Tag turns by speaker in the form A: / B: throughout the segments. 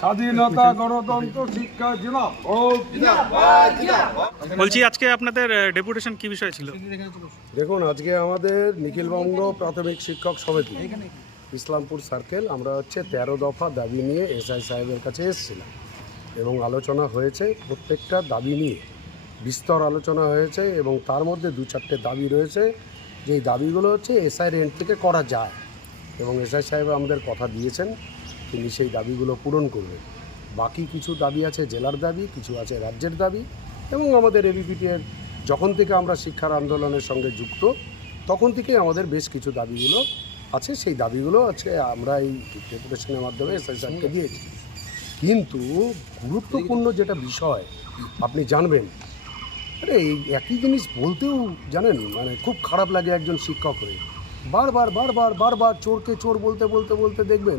A: স্বাধীনতা গণতন্ত্র শিক্ষা
B: বলছি আজকে আপনাদের ডেপুটেশন কি বিষয় ছিল?
A: দেখুন আজকে আমাদের নিখিলবঙ্গ প্রাথমিক শিক্ষক সমিতি ইসলামপুর সার্কেল আমরা হচ্ছে তেরো দফা দাবি নিয়ে এসআই সাহেবের কাছে এসেছিলাম। এবং আলোচনা হয়েছে প্রত্যেকটা দাবি নিয়ে বিস্তর আলোচনা হয়েছে এবং তার মধ্যে দু চারটে দাবি রয়েছে। যে এই দাবিগুলো হচ্ছে এসআই রেন্ট থেকে করা যায়। এবং এসআই সাহেব আমাদের কথা দিয়েছেন। তিনি সেই দাবিগুলো পূরণ করবেন। বাকি কিছু দাবি আছে জেলার দাবি কিছু আছে রাজ্যের দাবি এবং আমাদের এবিপিটি এর যখন থেকে আমরা শিক্ষার আন্দোলনের সঙ্গে যুক্ত তখন থেকেই আমাদের বেশ কিছু দাবিগুলো আছে। সেই দাবিগুলো আছে আমরা এই ডেপুটেশনের মাধ্যমে এসআই সাহেবকে দিয়েছি। কিন্তু গুরুত্বপূর্ণ যেটা বিষয় আপনি জানবেন আরে এই একই জিনিস বলতেও জানেন মানে খুব খারাপ লাগে একজন শিক্ষক হয়ে। বারবার বারবার বারবার চোরকে চোর বলতে বলতে বলতে দেখবেন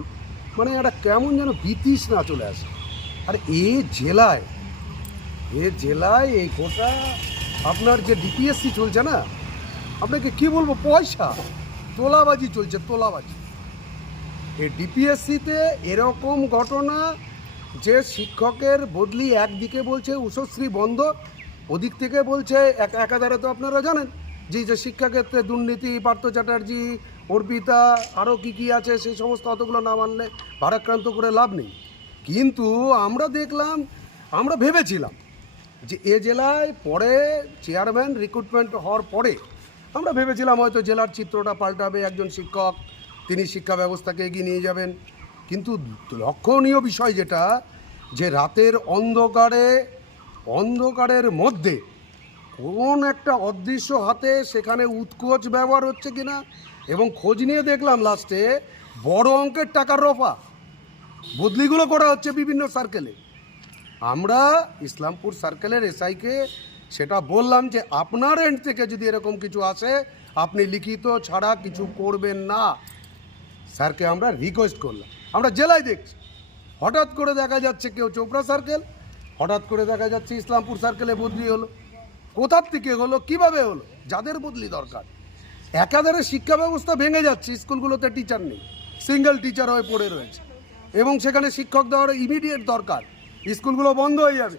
A: মানে একটা কেমন যেন বিতৃষ না চলে আসে। আর এ জেলায় এ জেলায়, এই গোটা আপনার যে ডিপিএসসি চলছে না, আপনাকে কি বলব, পয়সা, তোলাবাজি চলছে, তোলাবাজি। এই ডিপিএসসিতে এরকম ঘটনা যে শিক্ষকের বদলি একদিকে বলছে উষশ্রী বন্ধ, ওদিক থেকে বলছে এক একাধারে তো আপনারা জানেন, যে যে শিক্ষাক্ষেত্রে দুর্নীতি, পার্থ চ্যাটার্জি অর্পিতা আরও কী কী আছে, সেই সমস্ত অতগুলো না মানলে ভারাক্রান্ত করে লাভ নেই। কিন্তু আমরা দেখলাম, আমরা ভেবেছিলাম যে এ জেলায় পরে চেয়ারম্যান রিক্রুটমেন্ট হওয়ার পরে আমরা ভেবেছিলাম হয়তো জেলার চিত্রটা পাল্টাবে, একজন শিক্ষক, তিনি শিক্ষা ব্যবস্থাকে এগিয়ে নিয়ে যাবেন। কিন্তু লক্ষণীয় বিষয় যেটা, যে রাতের অন্ধকারে, অন্ধকারের মধ্যে কোন একটা অদৃশ্য হাতে সেখানে উৎকোচ ব্যবহার হচ্ছে কিনা এবং খোঁজ নিয়ে দেখলাম লাস্টে বড় অঙ্কের টাকার রফা। বদলিগুলো করা হচ্ছে বিভিন্ন সার্কেলে আমরা ইসলামপুর সার্কেলের এসআইকে সেটা বললাম যে, আপনার এন্ড থেকে যদি এরকম কিছু আসে, আপনি লিখিত ছাড়া কিছু করবেন না। স্যারকে আমরা রিকোয়েস্ট করলাম। আমরা জেলায় দেখছি। হঠাৎ করে দেখা যাচ্ছে কেউ চোপড়া সার্কেল হঠাৎ করে দেখা যাচ্ছে ইসলামপুর সার্কেলে বদলি হলো। কোথার থেকে হলো, কীভাবে হলো, যাদের বদলি দরকার। একাধারে শিক্ষা ব্যবস্থা ভেঙে যাচ্ছে, স্কুলগুলোতে টিচার নেই সিঙ্গেল টিচার হয়ে পড়ে রয়েছে। এবং সেখানে শিক্ষক দেওয়ার ইমিডিয়েট দরকার, স্কুলগুলো বন্ধ হয়ে যাবে।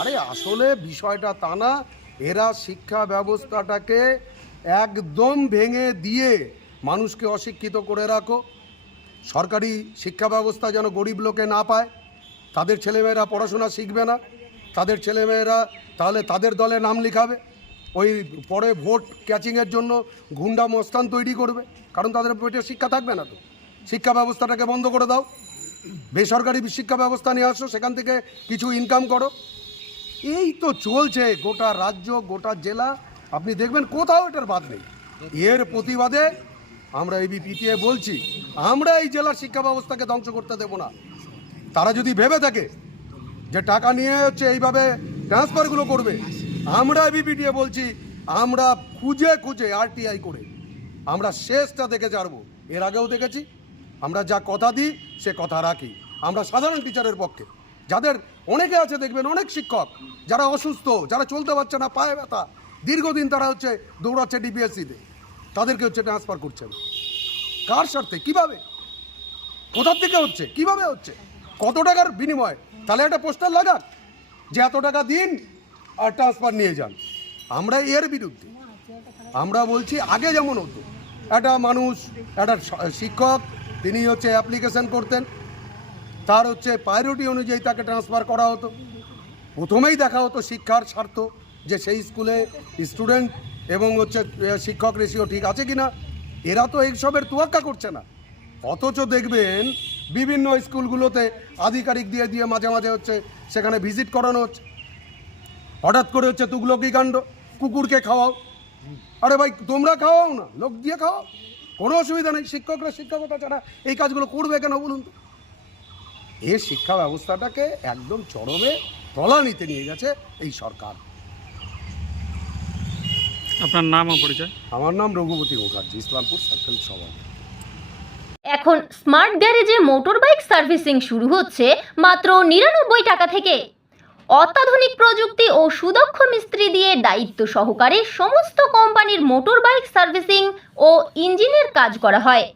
A: আরে আসলে বিষয়টা তা না, এরা শিক্ষা ব্যবস্থাটাকে একদম ভেঙে দিয়ে মানুষকে অশিক্ষিত করে রাখো। সরকারি শিক্ষা ব্যবস্থা যেন গরিব লোকে না পায়, তাদের ছেলেমেয়েরা পড়াশোনা শিখবে না, তাদের ছেলেমেয়েরা তাহলে তাদের দলে নাম লিখাবে। ওই পরে ভোট ক্যাচিংয়ের জন্য গুন্ডা মস্তান তৈরি করবে। কারণ তাদের পেটে শিক্ষা থাকবে না তো। শিক্ষা ব্যবস্থাটাকে বন্ধ করে দাও। বেসরকারি শিক্ষা ব্যবস্থা নিয়ে আসো, সেখান থেকে কিছু ইনকাম করো। এই তো চলছে গোটা রাজ্য, গোটা জেলা। আপনি দেখবেন কোথাও এটার বাদ নেই। এর প্রতিবাদে আমরা এই বিপিটিএ বলছি, আমরা এই জেলার শিক্ষা ব্যবস্থাকে ধ্বংস করতে দেব না। তারা যদি ভেবে থাকে যে টাকা নিয়ে হচ্ছে এইভাবে ট্রান্সফারগুলো করবে আমরা বিপিটিএ বলছি, আমরা খুঁজে খুঁজে আরটিআই করে, আমরা শেষটা দেখে ছাড়বো। এর আগেও দেখেছি, আমরা যা কথা দিই, সে কথা রাখি। আমরা সাধারণ টিচারের পক্ষে, যাদের অনেকে আছে দেখবেন, অনেক শিক্ষক, যারা অসুস্থ, যারা চলতে পারছে না, পায়ে ব্যথা। দীর্ঘদিন তারা হচ্ছে দৌড়াচ্ছে ডিপিএসসিতে তাদেরকে হচ্ছে ট্রান্সফার করছে না। কার স্বার্থে? কীভাবে? কোথার থেকে হচ্ছে? কীভাবে হচ্ছে? কত টাকার বিনিময়? তাহলে একটা পোস্টার লাগান, যে এত টাকা দিন আর ট্রান্সফার নিয়ে যান। আমরা এর বিরুদ্ধে। আমরা বলছি, আগে যেমন হতো, একটা মানুষ, একটা শিক্ষক, তিনি হচ্ছে অ্যাপ্লিকেশন করতেন, তার হচ্ছে প্রায়োরিটি অনুযায়ী তাকে ট্রান্সফার করা হতো। প্রথমেই দেখা হতো শিক্ষার স্বার্থ, যে সেই স্কুলে স্টুডেন্ট এবং হচ্ছে শিক্ষক রেশিও ঠিক আছে কি না এরা তো এইসবের তোয়াক্কা করছে না। অথচ দেখবেন, বিভিন্ন স্কুলগুলোতে আধিকারিক দিয়ে দিয়ে মাঝে মাঝে হচ্ছে সেখানে ভিজিট করানো হচ্ছে। হঠাৎ করে হচ্ছে তুগলকি কাণ্ড কুকুরকে খাওয়াও। আরে ভাই তোমরা খাওয়াও না লোক দিয়ে খাওয়াও। কোনো অসুবিধা নেই শিক্ষকরা শিক্ষকতা ছাড়া এই কাজগুলো করবে কেন বলুন তো? এ শিক্ষা ব্যবস্থাটাকে একদম চরমে তলা তলানিতে নিয়ে গেছে এই সরকার।
B: আপনার নাম ও পরিচয়?
A: আমার নাম রঘুপতি মুখার্জি ইসলামপুর সার্কেল সভাপতি।
C: এখন স্মার্ট গ্যারেজে মোটর বাইক সার্ভিসিং শুরু হচ্ছে মাত্র নিরানব্বই টাকা থেকে। অত্যাধুনিক প্রযুক্তি ও সুদক্ষ মিস্ত্রি দিয়ে দায়িত্ব সহকারে সমস্ত কোম্পানির মোটর বাইক সার্ভিসিং ও ইঞ্জিনের কাজ করা হয়।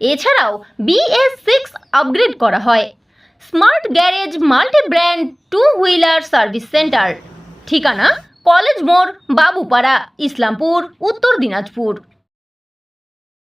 C: এছাড়াও বিএস সিক্স আপগ্রেড করা হয়। Smart garage multi brand two wheeler service centre. ঠিকানা কলেজ মোড়, বাবুপাড়া, ইসলামপুর, উত্তর দিনাজপুর।